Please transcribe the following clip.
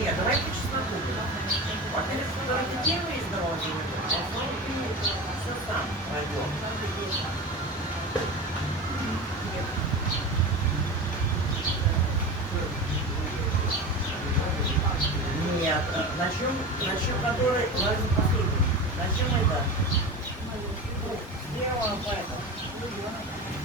Нет, давай по чесноку. Во-первых, второстепенные из головы, а потом ты все сам пойдем. Нет, начнем который лазим последний. Начнем это. Сделаем это.